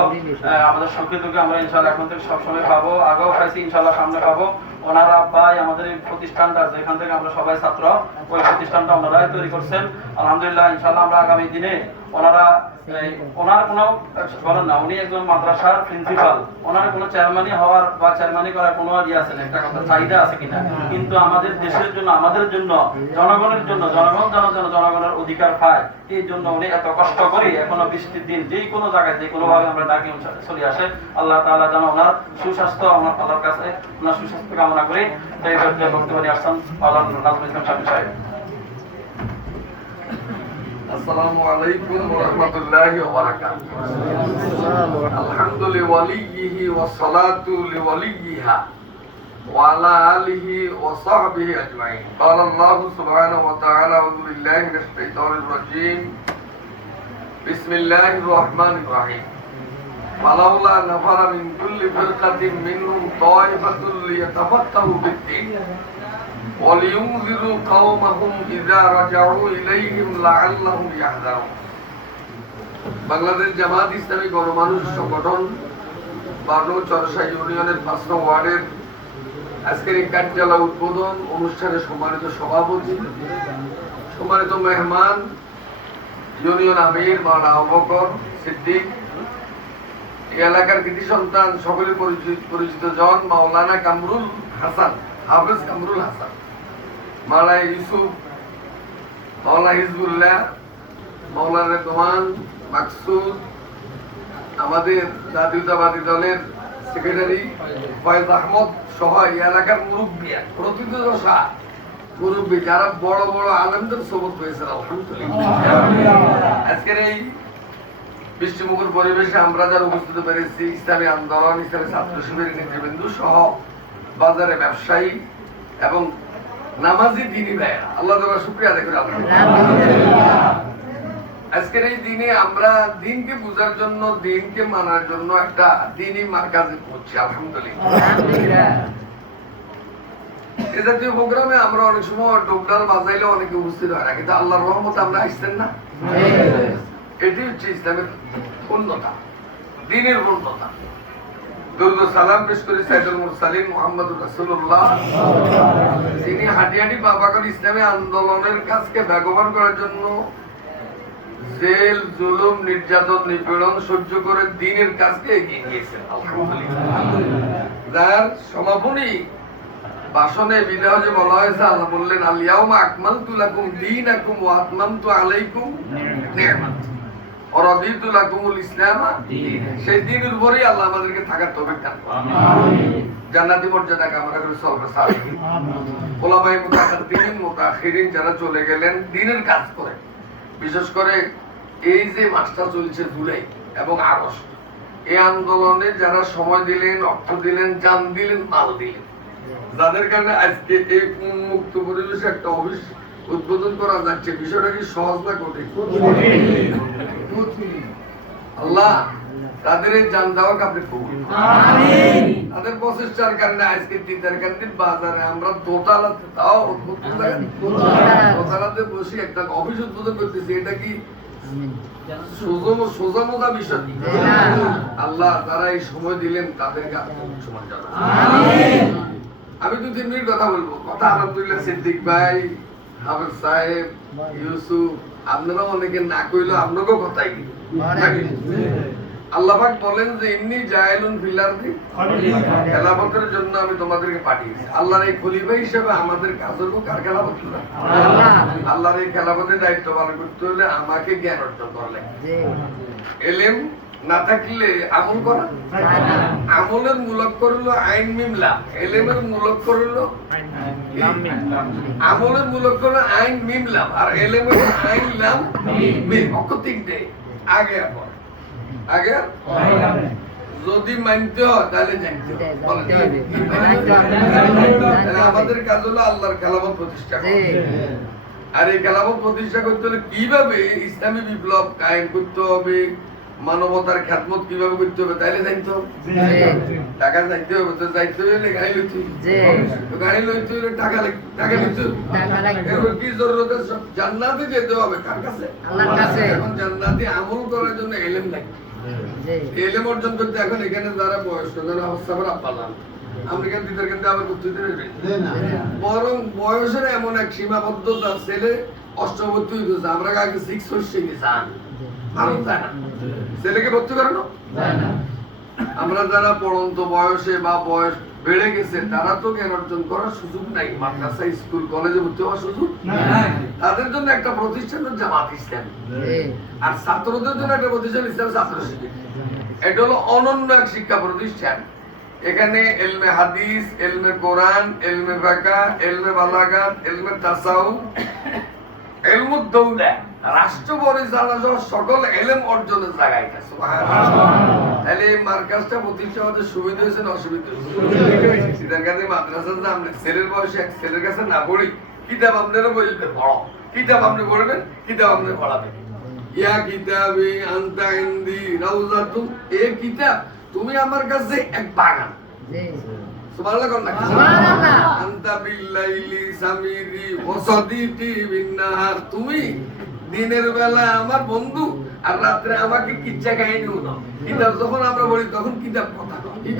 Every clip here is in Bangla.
আমাদের সুখে দুঃখে আমরা ইনশাআল্লাহ এখন থেকে সবসময় পাবো, আগেও খাইছি, ইনশাআল্লাহ সামনে পাবো। ওনারা ভাই আমাদের এই প্রতিষ্ঠানটা যেখান থেকে আমরা সবাই ছাত্র, ওই প্রতিষ্ঠানটা ওনারাই তৈরি করছেন। আলহামদুলিল্লাহ ইনশাআল্লাহ আমরা আগামী দিনে ওনারা ওনার কোনো বলেন না, উনি একজন মাদ্রাসার প্রিন্সিপাল, ওনার কোনো চেয়ারম্যানই হওয়ার বা চেয়ারম্যানই করার কোনো ইয়ে আছে না, একটা কথা চাহিদা আছে কিনা, কিন্তু আমাদের দেশের জন্য, আমাদের জন্য, জনগণের জন্য, জনগণ যেন জনগণের অধিকার পায়, এই জন্য উনি এত কষ্ট করে এখনো বৃষ্টির দিন যেই কোনো জায়গায় যে কোনো ভাবে আমরা ডাকি চলে আসে। আল্লাহ তাআলা যেন ওনার সুস্বাস্থ্য, আমার আল্লাহর কাছে ওনার সুস্বাস্থ্য কামনা করি। তাই বক্তব্য নিয়ে আসছেন মাওলানা নাজমুল ইসলাম শামীম সাহেব। আসসালামু আলাইকুম ওয়া রাহমাতুল্লাহি ওয়া বারাকাতুহু। আলহামদুলিল্লাহি ওয়ালিহি ওয়াস সালাতু লিওয়ালিহা ওয়া আলা আলিহি ওয়া সাহবিহি আজমাইন। ক্বালা আল্লাহু সুবহানাহু ওয়া তাআলা আউযু বিল্লাহি মিনাশ শাইতানির রাজীম। বিসমিল্লাহির রাহমানির রাহিম। ওয়ালাউলা নাফারা মিন কুল্লি ফিরকাতিন মিনহুম তায়িফাতুল লিয়াতাফাক্কাহু ফিদ-দীন وَلِيُنذِرُوا قَوْمَهُمْ إِذَا رَجَعُوا إِلَيْهِمْ لَعَلَّهُمْ يَحْذَرُونَ। বাংলাদেশ জামাত ইসলামী গণমানুষ সংগঠন বারো চরসা ইউনিয়নের ৫ নং ওয়ার্ডের আজকের এই কার্যালয় উদ্বোধন অনুষ্ঠানে সম্মানিত সভাপতি, সম্মানিত মেহমান, ইউনিয়ন আমির মাওলানা আবু বকর সিদ্দিক, এই এলাকার কৃতি সন্তান, সকলে পরিচিত জন মাওলানা কামরুল হাসান, হাফেজ কামরুল হাসান, মাওলানা ইউসুফ, মাওলানা হিজবুল্লাহ, মাওলানা রেদওয়ান, মাকসুদ, আমাদের জাতীয়তাবাদী দলের সেক্রেটারি ফয়েজ আহমদ সহ এই এলাকার মুরব্বী, প্রতিদিনশা মুরব্বী, যারা বড় বড় আলেমদের সবক হয়েছেন আলহামদুলিল্লাহ। আজকের এই বৃষ্টিমুখর পরিবেশে আমরা যারা উপস্থিত পেরেছি, ইসলামী আন্দোলন, ইসলামী ছাত্র শিবিরের নেতৃবৃন্দ সহ বাজারে ব্যবসায়ী এবং নামাজি দিনী ভাইয়েরা, আল্লাহ তাআলা শুকরিয়া আদায় করি আলহামদুলিল্লাহ। আজকের এই দিনে আমরা দিনকে বোঝার জন্য, দিনকে মানার জন্য একটা দিনী মার্কাজে পৌঁছি আলহামদুলিল্লাহ। এই জাতীয় প্রোগ্রামে আমরা অনেক সময় ডোকডাল বাজাইলে অনেকে উপস্থিত হয় না, কিন্তু আল্লাহর রহমতে আমরা আসছেন না, এটি হচ্ছে ইসলামের পূর্ণতা, দ্বীনের পূর্ণতা। দরুদ ও সালাম পেশ করি সাইয়্যিদুল মুরসালিন মুহাম্মদুর রাসূলুল্লাহ, যিনি হাঁটি হাঁটি বাবাকর ইসলামী আন্দোলনের কাজকে বেগবান করার জন্য জেল, জুলুম, নির্যাতন, নিপীড়ন সহ্য করে দ্বীনের কাজকে এগিয়ে গিয়েছেন আলহামদুলিল্লাহ। যার সমাপনী ভাষণে বিদায়ে বলা হয়েছে, আল্লাহ বললেন আল ইয়াউমা আকমালতু লাকুম দীনাকুম ওয়া আতমামতু আলাইকুম নি'মাতি ওয়া রাদিতু লাকুমুল ইসলাম দীনান। সেই দিনের উপরেই আল্লাহ আমাদেরকে থাকার তৌফিক দান করুন, আমিন। জান্নাতি মর্যাদা কামনা করে সওয়াবে সালেহিন, আমিন। উলামায়ে মুতাকাদ্দিমিন, মুতাআখিরিন যারা চলে গেলেন দ্বীনের কাজ করে, বিশেষ করে এই যে মাসটা চলছে জুলাই এবং আগস্ট, এই আন্দোলনে যারা সময় দিলেন, অর্থ দিলেন, জান দিলেন, মাল দিলেন, যাদের কারণে আজকে এই উন্মুক্ত পরিবেশে একটা অফিস উদ্বোধন করা যাচ্ছে, বিষয়টা কি সহজ না কঠিন? আল্লাহ তাদের এই জান দেওয়াকে আপনি কবুল করুন, আমিন। তাদের প্রচেষ্টার কারণে আজকে 3 তারিখের বাজারে আমরা দোতলাতে, তাও দোতলাতে বসে একটা অফিস উদ্বোধন করতেছি, এটা কি সোজা মোজা বিষয়? আল্লাহ যারা এই সময় দিলেন তাদেরকে সময় জানান, আমিন। আমি 2-3 মিনিট কথা বলবো। কথা আলহামদুলিল্লাহ সিদ্দিক ভাই, হাফেজ সাহেব, ইউসুফ, আপনারা অনেকে না কইলো আপনাকেও কথাই আল্লাহ পাক বলেন যে ইন্নী জাইলুন ফিল আরদি খলিফা, খেলাফতের জন্য আমি তোমাদেরকে পাঠিয়েছি। আল্লাহর এই খলিফা হিসেবে আমাদের কাজ হলো কার খেলাফত? আল্লাহ। আল্লাহর এই খেলাফতের দায়িত্ব পালন করতে হলে আমাকে জ্ঞান অর্জন করা লাগবে। ইলম না থাকলে আমল করা যায় না। আমলের মূলক করলো আইন মিমলা, ইলমের মূলক করলো আমলের মূলক করলো আইন মিমলা, আর ইলমের আইন লাম মিম, অক্ষর 3টে, আগে পরে আগে যদি মানতে হয় তাহলে জানতে হবে। আমাদের কাজ হলো আল্লাহর খেলাফত প্রতিষ্ঠা করা, আর এই খেলাফত প্রতিষ্ঠা করতে হলে কিভাবে ইসলামী বিপ্লব কায়েম করতে হবে, মানবতার খেদমত কিভাবে করতে হবে তাইলে জানতে হবে। টাকা চাইতে হবে, তো যাইতে হলে গাড়ি লইতে হবে, গাড়ি লইতে হলে টাকা লইতে হবে। কি জরুরত? জান্নাতে যেতে হবে কার কাছে? আল্লাহর কাছে। এখন জান্নাতে আমল করার জন্য ইলম লাগবে। এলেম অর্জন করতে এখন এখানে যারা বয়স্ক যারা হস্তাবার আব্বালাম আমরা এখান দিতে কিন্তু আবার করতে বরং বয়সের এমন এক সীমাবদ্ধতা ছেলে অষ্টভর্তি হইতেছে আমরা আগে 6 হচ্ছে গেছান মানুষ যায় না ছেলেকে ভর্তি করে না আমরা যারা পড়ন্ত বয়সে বা বয়স বেড়ে গেছে তারা তো জ্ঞান অর্জন করার সুযোগ নাই মাদ্রাসা স্কুল কলেজে ভর্তি হওয়ার সুযোগ নাই তাদের জন্য একটা প্রতিষ্ঠান জামাত ইসলাম আর ছাত্রদের জন্য একটা প্রতিষ্ঠান ইসলাম ছাত্র শিবির এটা হলো অনন্য এক শিক্ষা প্রতিষ্ঠান এখানে ইলমে হাদিস ইলমে কোরআন ইলমে ফিকহ ইলমে বালাগাত ইলমে তাসাউফ ইলমুদ দাওলা রাষ্ট্র পরিচালনা সহ সকল ইলম অর্জনের জায়গা এটা সুবহানাল্লাহ তাহলে এই মার্কাজটা প্রতিষ্ঠা হতে সুবিধা হয়েছে না অসুবিধা হয়েছে সিদ্ধার কাছে মাদ্রাসার নামে ছেলের বয়সে এক ছেলের কাছে না পড়ি কিতাব আপনারা বলতে পড়ো কিতাব আপনি পড়বেন কিতাব আপনি পড়াবেন ইয়া কিতাবি আনতা ইনদি রাউজাতু এই কিতাব তুমি আমার কাছে এক বাগান সুবহানাল্লাহ কোন নাকি সুবহানাল্লাহ আনতা বিল্লাইলি সামিরি ওয়াসাদিতি বিন্নাহার তুমি দিনের বেলা আমার বন্ধু আর রাতে আমাকে কিচ্ছা কাহিনী শোনাও কিতাব যখন আমরা বলি তখন কিতাব কথা কি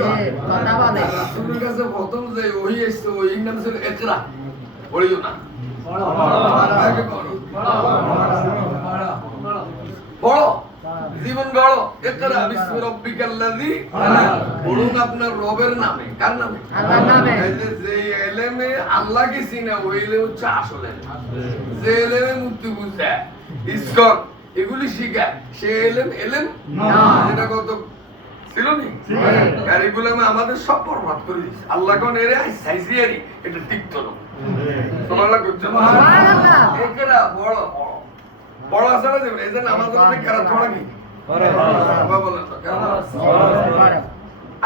কথা বলে রাসূলের কাছে প্রথম যে ওহী এসেছে ওহীর নাম ছিল ইকরা পড়িও না পড়ো জীবন গড়ো ইকরা বিসমি রাব্বিকাল্লাযী পড়ুন আপনার রবের নামে কার নামে আল্লাহর নামে যে ইলমে আল্লাহকে চিনা ওই ইলম হচ্ছে আসল ইলম যে ইলমে মুক্তি বুঝা ইসকন এগুলি শিখা সে ইলম না এটা কত ছিল নি কারিকুলামে আমাদের সব বরবাদ করে দিয়েছে আল্লাহ কোন এরে সাইজিয়ারি এটা টিকতো না সুবহানাল্লাহ সুবহানাল্লাহ ইকরা বড় বড় আসলে দেবেন এই যে নামাজের মধ্যে কেরাত পড়া কি পড়ে বাবা বলেন তো পড়ে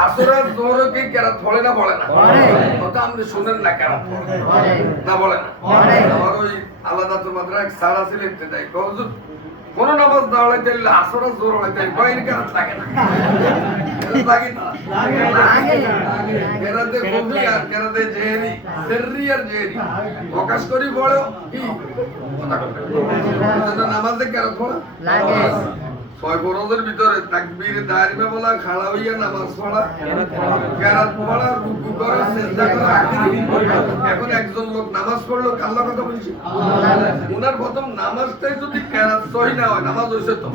আসরের জোহর কি কেরাত পড়ে না পড়ে না পড়ে কথা আপনি শুনেন না কেরাত পড়ে না বলে না পড়ে আমার ওই আলাদা তো মাদ্রাসা এক স্যার আছে লিখতে দেয় হুজুর কোন নামাজ দাঁড়াইতে দিলে আসরের জোহর হইতে কয়নি কেরাত লাগে না লাগে না লাগে কেরাতে কবি আর কেরাতে জেহেরি সিররি আর জেহেরি প্রকাশ করি বড় কি নামাজে কেরাত পড়া লাগে ছয় ফরজের ভিতরে তাকবীর তাহরিমা বলা খাড়া হইয়া নামাজ পড়া কেরাত পড়া রুকু করা সিজদা করা এখন একজন লোক নামাজ পড়লো আল্লাহর কথা বলছি উনার প্রথম নামাজটাই যদি কেরাত সহি না হয় নামাজ হইছে তো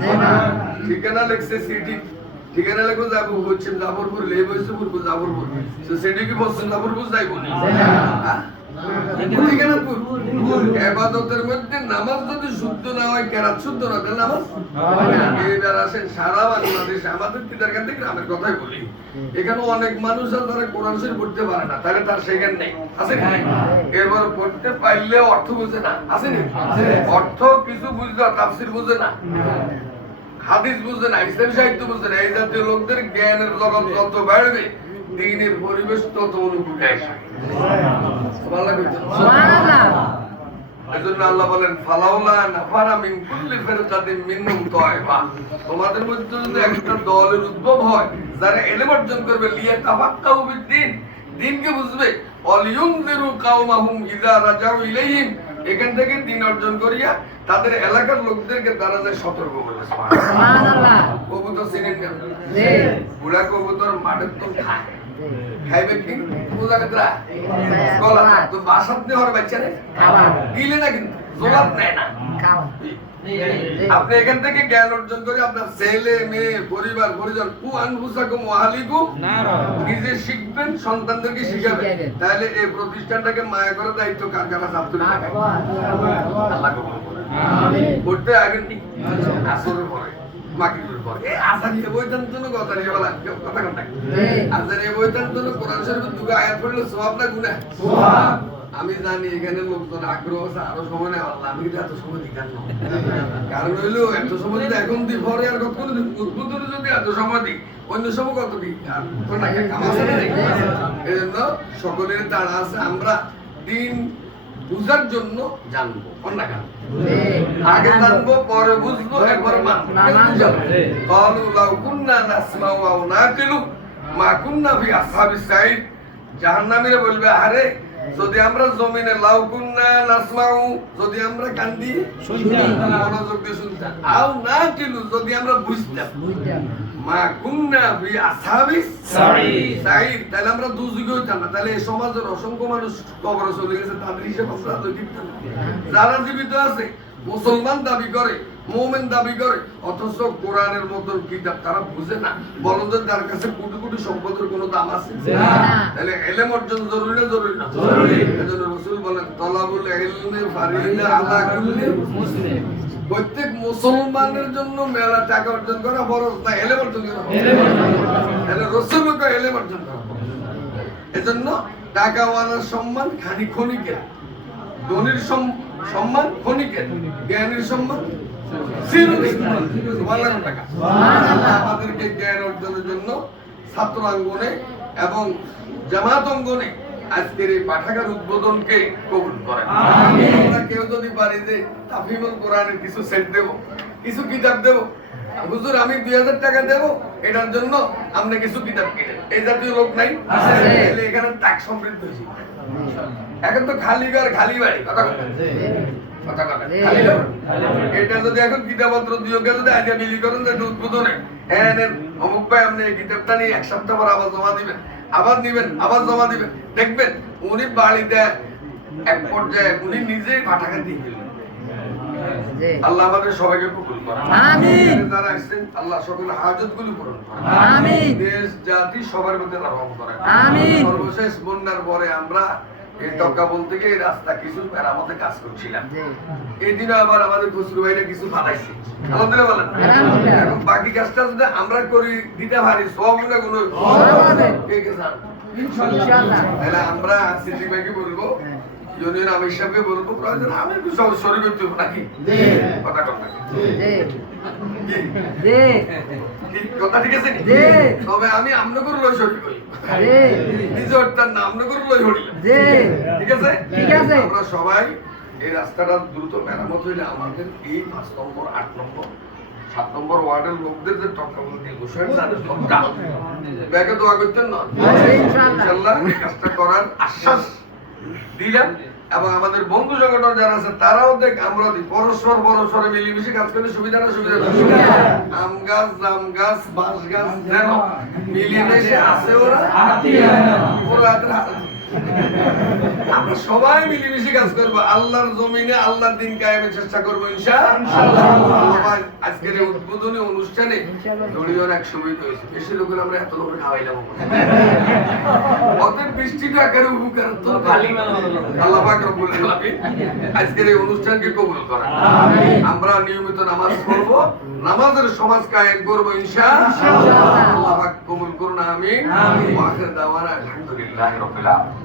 ঠিকানা লিখছে সিটি ঠিকানা লেখো যাবো পশ্চিম জাফরপুর লেব হইছে পূর্ব জাফরপুর তো সেটি কি পশ্চিম জাফরপুর যাইবো না ইবাদতের মধ্যে নামাজ যদি শুদ্ধ না হয় কেরাত শুদ্ধ না তাহলে নামাজ এবার আসেন সারা বাংলাদেশে আমাদের তিতারকান থেকে গ্রামের কথাই বলি এখানে অনেক মানুষ আছে যারা কোরআন শরীফ পড়তে পারে না তাহলে তার শেখার নেই আছে না এবার পড়তে পারলে অর্থ বুঝে না আছে না অর্থ কিছু বুঝতে তাফসীর বুঝে না হাদিস বুঝে না ইসলামী সাহিত্য বুঝে না এই জাতীয় লোকদের জ্ঞানের জগৎ যত বাড়বে দিনের পরিবেশ তত অনুকূলে আসবে সুবহানাল্লাহ এজন্য আল্লাহ বলেন ফালাউলা নাফারা মিন কুল্লি ফিরকাতিন মিনহুম তায়ফা তোমাদের মধ্যে যদি একটা দলের উদ্ভব হয় যারা ইলম অর্জন করবে লিয়া তাফাক্কাহু বিদ্দিন দ্বীনকে বুঝবে অলিয়ুনজিরু কাওমাহুম ইযা রাজাউ ইলাইহিম এখান থেকে দ্বীন অর্জন করিয়া তাদের এলাকার লোকদেরকে তারা যায় সতর্ক করবে সুবহানাল্লাহ কবুতর চিনেন কেন জি বুড়া কবুতর মাঠের তো খায় খাইবে কি পূজা কতরা গলা তো বাসাত নে হর বাচ্চারে খাওয়া দিলে না কিন্তু জবাব নেয় না খাওয়া আপনি এখান থেকে জ্ঞান অর্জন করে আপনার ছেলে মেয়ে পরিবার পরিজন কু আনফুসাকুম ওয়া আহলিকুম নিজে শিখবেন সন্তানদেরকে শিখাবেন তাহলে এই প্রতিষ্ঠানটাকে মায়া করে দায়িত্ব কার কার আছে আপনি আল্লাহ কবুল করে আমিন করতে আগে নি আসরের পরে মাগরিবের পরে এই আসারিয়ে বইতান জন্য কথা নিয়ে বলা কথা কোনটা আসারিয়ে বইতান জন্য কোরআন শরীফের দুটো আয়াত পড়লে সওয়াব না গুনাহ সওয়াব আমি জানি এখানে লোকজন আগ্রহ আছে আরো সময় নেই আল্লাহ আমি এত সময় দিতাম না কারণ হইলো এত সময় যদি এখন দিই পরে আর কত করে উদ্বোধনে যদি এত সময় দিই অন্য সময় কত দিই আর তো না কামাছে না এই জন্য সকলের তাড়া আছে আমরা দিন বুঝার জন্য জানবো কোনটা কেন আগে জানবো পরে বুঝবো একবার মানবো কালু লাউ কুন্না নাসমাউ আও নাকিলু মা কুন্না ফি আসহাবিস সাইদ জাহান্নামীরা বলবে আরে যদি আমরা জমিনে লাউ কুন্না নাসমাউ যদি আমরা কান দিয়ে শুনতাম মনোযোগ দিয়ে শুনতাম আও নাকিলু যদি আমরা বুঝতাম মা কুন্না বি আসহাবিস সাঈদ। সাঈদ, তাহলে আমরা দুযুগে হইতাম না। তাহলে এই সমাজের অসংখ্য মানুষ কবরে চলে গেছে, তাদের হিসাব আমরা তো দিতাম না। যারা জীবিত আছে, মুসলমান দাবি করে, মুমিন দাবি করে, অথচ কোরআনের মতন কিতাব তারা বুঝে না। বলো তো তার কাছে কোটি কোটি সম্পদের কোনো দাম আছে? না। তাহলে ইলম অর্জন জরুরি না জরুরি না? জরুরি। এজন্য রাসূল বলেন তালাবুল ইলমি ফারিদা আলা কুল্লি মুসলিম। প্রত্যেক মুসলমানের জন্য মেলা টাকা অর্জন করা ফরজ না, ইলম অর্জন করা ফরজ। ইলম অর্জন করা। তাহলে রাসূলকে ইলম অর্জন করা ফরজ। এজন্য টাকাওয়ালার সম্মান খানি ক্ষণিকের, ধনীর সম্মান ক্ষণিকের, জ্ঞানীর সম্মান চিরদিন। সুবহানাল্লাহ টাকা। আল্লাহ আমাদেরকে জ্ঞান অর্জনের জন্য ছাত্র অঙ্গনে এবং জামাত অঙ্গনে আজকের এই পাঠাগার উদ্বোধনকে কবুল করেন। আমরা কেউ যদি পারি যে তাফহিমুল কোরআনের কিছু সেট দেব, কিছু কিতাব দেব, হুজুর আমি 2000 টাকা দেব, এটার জন্য আপনি কিছু কিতাব কিনেন, এই জাতীয় লোক নাই? তাহলে এখানে টাক সমৃদ্ধ হয়েছে। এখন তো খালি ঘর খালি বাড়ি, কথা কথা কথা কথা খালি ঘর। এটা যদি এখন কিতাবপত্র দিও কে যদি আগে বিলি করেন যে উদ্বোধনে, হ্যাঁ নেন অমুক ভাই আপনি এই কিতাবটা নিয়ে এক সপ্তাহ পর আবার জমা দিবেন, আবার নিবেন, আবার জমা দিবেন, দেখবেন উনি বাড়িতে এক পর্যায়ে উনি নিজেই পাঠাগার দিয়ে দিলেন। আল্লাহ আমাদের সবাইকে কবুল করেন। আমিন। যারা আসছেন আল্লাহ সকলের হাজতগুলো পূরণ করেন। আমিন। দেশ জাতি সবার মধ্যে রহম করেন। আমিন। সর্বশেষ বন্যার পরে আমরা এই টক্কা বলতে গিয়ে এই রাস্তা কিছু মেরামতে কাজ করছিলাম। এই দিনে আবার আমাদের খুচরু ভাইরা কিছু ফালাইছে, আলহামদুলিল্লাহ বলেন। আলহামদুলিল্লাহ। এখন বাকি কাজটা যদি আমরা করি দিতে পারি সব না কোনো কে কে জান? ইনশাআল্লাহ। তাহলে আমরা সিদ্দিক ভাইকে বলবো, ইউনিয়ন আমির সাহেবকে বলবো, প্রয়োজন আমি একটু শরীর করতে হবে নাকি? কথা কম নাকি? কি কথা ঠিক আছে নি? জি। তবে আমি আমনগর লই শরীর করি, জি। নিজের তার নাম আমনগর লই হরি, জি। ঠিক আছে? ঠিক আছে। আমরা সবাই এই রাস্তাটা দ্রুত মেরামত হইলে আমাদের এই 5 নম্বর 8 নম্বর 7 নম্বর ওয়ার্ডের লোকদের যে টক্কা বলতে ঘোষণা তাদের টক্কা ব্যাগে দোয়া করতেন না ইনশাআল্লাহ এই কাজটা করার আশ্বাস দিলাম। এবং আমাদের বন্ধু সংগঠন যারা আছে তারাও দেখ আমরা দিই পরস্পরে মিলেমিশে কাজ করলে সুবিধা না সুবিধা না? আম গাছ জাম গাছ বাঁশ গাছ যেন মিলেমিশে আছে ওরা ওরা আমরা সবাই মিলেমিশে কাজ করবো, আল্লাহর জমিনে আল্লাহর দিন কায়েমের চেষ্টা করবো ইনশাআল্লাহ। আজকের এই উদ্বোধনী অনুষ্ঠানে দলীয় এক সুবিধা হয়েছে, বেশি লোকের আমরা এত লোকের খাওয়াইলাম অতএব বৃষ্টিটা আকারে উপকার তো খালি আল্লাহ পাক রব্বুল আলামিন আজকের এই অনুষ্ঠানকে কবুল করেন। আমরা নিয়মিত নামাজ পড়বো, নামাজের সমাজ কায়েম করবো ইনশাআল্লাহ। আল্লাহ পাক কবুল করুন, আমিন। ওয়া আখির দাওয়ানা আলহামদুলিল্লাহি রাব্বিল আলামিন।